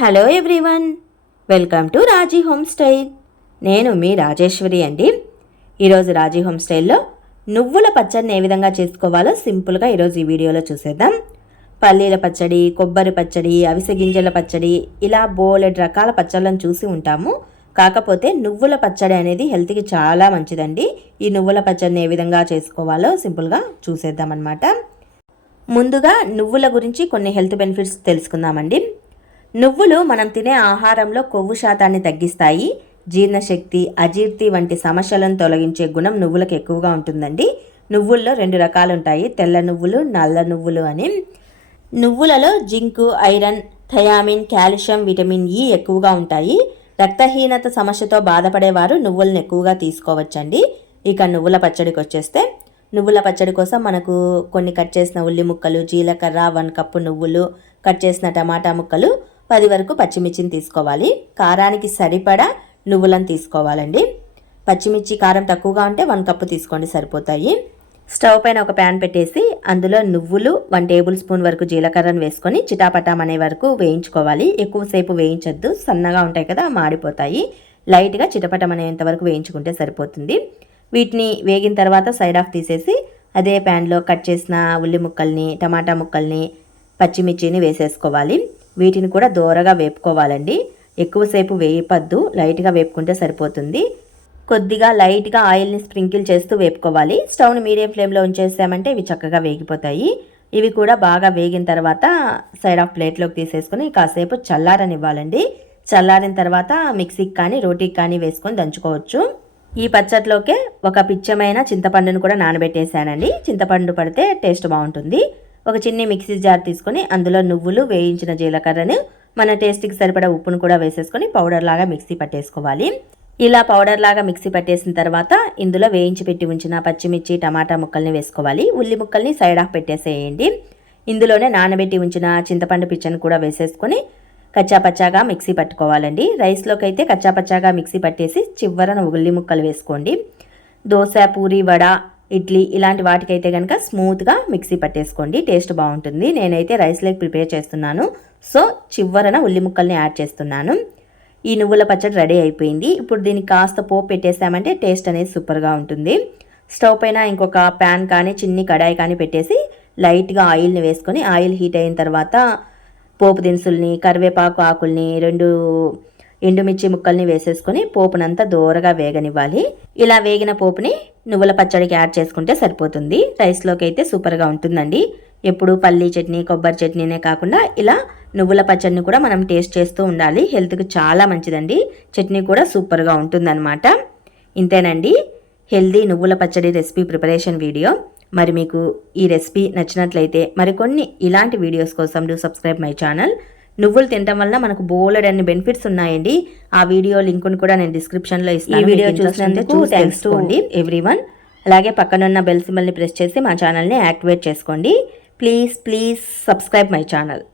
Hello everyone, welcome to Raji home style. నేను మీ రాజేశ్వరి అండి. ఈరోజు రాజీ హోమ్ స్టైల్లో నువ్వుల పచ్చడిని ఏ విధంగా చేసుకోవాలో సింపుల్గా ఈరోజు ఈ వీడియోలో చూసేద్దాం. పల్లీల పచ్చడి, కొబ్బరి పచ్చడి, అవిసె గింజల పచ్చడి, ఇలా బోలెడు రకాల పచ్చళ్ళను చూసి ఉంటాము. కాకపోతే నువ్వుల పచ్చడి అనేది హెల్త్కి చాలా మంచిదండి. ఈ నువ్వుల పచ్చడిని ఏ విధంగా చేసుకోవాలో సింపుల్గా చూసేద్దాం అన్నమాట. ముందుగా నువ్వుల గురించి కొన్ని హెల్త్ బెనిఫిట్స్ తెలుసుకుందామండి. నువ్వులు మనం తినే ఆహారంలో కొవ్వు శాతాన్ని తగ్గిస్తాయి. జీర్ణశక్తి, అజీర్తి వంటి సమస్యలను తొలగించే గుణం నువ్వులకు ఎక్కువగా ఉంటుందండి. నువ్వుల్లో 2 రకాలు ఉంటాయి, తెల్ల నువ్వులు, నల్ల నువ్వులు అని. నువ్వులలో zinc, iron, thiamine, calcium, vitamin E ఎక్కువగా ఉంటాయి. రక్తహీనత సమస్యతో బాధపడేవారు నువ్వులను ఎక్కువగా తీసుకోవచ్చండి. ఇక నువ్వుల పచ్చడికి వచ్చేస్తే, నువ్వుల పచ్చడి కోసం మనకు కొన్ని కట్ చేసిన ఉల్లి ముక్కలు, జీలకర్ర, 1 కప్పు నువ్వులు, కట్ చేసిన టమాటా ముక్కలు, 10 వరకు పచ్చిమిర్చిని తీసుకోవాలి. కారానికి సరిపడా నువ్వులను తీసుకోవాలండి. పచ్చిమిర్చి కారం తక్కువగా ఉంటే 1 కప్పు తీసుకోండి, సరిపోతాయి. స్టవ్ పైన ఒక ప్యాన్ పెట్టేసి అందులో నువ్వులు, 1 టేబుల్ స్పూన్ వరకు జీలకర్రను వేసుకొని చిటాపటాం అనే వరకు వేయించుకోవాలి. ఎక్కువసేపు వేయించొద్దు, సన్నగా ఉంటాయి కదా, మాడిపోతాయి. లైట్గా చిటపటం అనేంత వరకు వేయించుకుంటే సరిపోతుంది. వీటిని వేగిన తర్వాత సైడ్ ఆఫ్ తీసేసి అదే ప్యాన్లో కట్ చేసిన ఉల్లి ముక్కల్ని, టమాటా ముక్కల్ని, పచ్చిమిర్చిని వేసేసుకోవాలి. వీటిని కూడా దోరగా వేపుకోవాలండి. ఎక్కువసేపు వేయపద్దు, లైట్గా వేపుకుంటే సరిపోతుంది. కొద్దిగా లైట్గా ఆయిల్ని స్ప్రింకిల్ చేస్తూ వేపుకోవాలి. స్టవ్ని మీడియం ఫ్లేమ్లో ఉంచేసామంటే ఇవి చక్కగా వేగిపోతాయి. ఇవి కూడా బాగా వేగిన తర్వాత సైడ్ ఆఫ్ ప్లేట్లోకి తీసేసుకొని కాసేపు చల్లారనివ్వాలండి. చల్లారిన తర్వాత మిక్సీకి కానీ రోటీకి కానీ వేసుకొని దంచుకోవచ్చు. ఈ పచ్చట్లోకే ఒక పిచ్చమైన చింతపండును కూడా నానబెట్టేసానండి. చింతపండు పడితే టేస్ట్ బాగుంటుంది. ఒక చిన్న మిక్సీ జార్ తీసుకొని అందులో నువ్వులు, వేయించిన జీలకర్రను, మన టేస్ట్కి సరిపడా ఉప్పును కూడా వేసేసుకొని పౌడర్ లాగా మిక్సీ పట్టేసుకోవాలి. ఇలా పౌడర్ లాగా మిక్సీ పట్టేసిన తర్వాత ఇందులో వేయించి పెట్టి ఉంచిన పచ్చిమిర్చి, టమాటా ముక్కల్ని వేసుకోవాలి. ఉల్లి ముక్కల్ని సైడ్ ఆఫ్ పెట్టేసేయండి. ఇందులోనే నానబెట్టి ఉంచిన చింతపండు పిచ్చను కూడా వేసేసుకొని కచ్చాపచ్చాగా మిక్సీ పట్టుకోవాలండి. రైస్లోకి అయితే కచ్చాపచ్చాగా మిక్సీ పట్టేసి చివరన ఉల్లి ముక్కలు వేసుకోండి. దోస, పూరి, వడ, ఇడ్లీ ఇలాంటి వాటికైతే కనుక స్మూత్గా మిక్సీ పట్టేసుకోండి, టేస్ట్ బాగుంటుంది. నేనైతే రైస్లోకి ప్రిపేర్ చేస్తున్నాను, సో చివరన ఉల్లి ముక్కల్ని యాడ్ చేస్తున్నాను. ఈ నువ్వుల పచ్చడి రెడీ అయిపోయింది. ఇప్పుడు దీనికి కాస్త పోపు పెట్టేసామంటే టేస్ట్ అనేది సూపర్గా ఉంటుంది. స్టవ్ పైన ఇంకొక ప్యాన్ కానీ చిన్ని కడాయి కానీ పెట్టేసి లైట్గా ఆయిల్ని వేసుకొని ఆయిల్ హీట్ అయిన తర్వాత పోపు దినుసుల్ని, కరివేపాకు ఆకుల్ని, 2 ఎండుమిర్చి ముక్కల్ని వేసేసుకొని పోపునంతా దోరగా వేగనివ్వాలి. ఇలా వేగిన పోపుని నువ్వుల పచ్చడికి యాడ్ చేసుకుంటే సరిపోతుంది. రైస్లోకి అయితే సూపర్గా ఉంటుందండి. ఎప్పుడు పల్లీ చట్నీ, కొబ్బరి చట్నీనే కాకుండా ఇలా నువ్వుల పచ్చడిని కూడా మనం టేస్ట్ చేస్తూ ఉండాలి. హెల్త్కి చాలా మంచిదండి. చట్నీ కూడా సూపర్గా ఉంటుందన్నమాట. ఇంతేనండి హెల్దీ నువ్వుల పచ్చడి రెసిపీ ప్రిపరేషన్ వీడియో. మరి మీకు ఈ రెసిపీ నచ్చినట్లయితే మరికొన్ని ఇలాంటి వీడియోస్ కోసం డూ సబ్స్క్రైబ్ మై ఛానల్. నువ్వులు తినడం వల్ల మనకు బోలెడన్ని బెనిఫిట్స్ ఉన్నాయండి. ఆ వీడియో లింకును కూడా నేను డిస్క్రిప్షన్లో ఇస్తాను. ఈ వీడియో చూసినందుకు థ్యాంక్స్ టు ఎవ్రీవన్. అలాగే పక్కనున్న బెల్ సింబల్ని ప్రెస్ చేసి మా ఛానల్ని యాక్టివేట్ చేసుకోండి. Please subscribe my channel.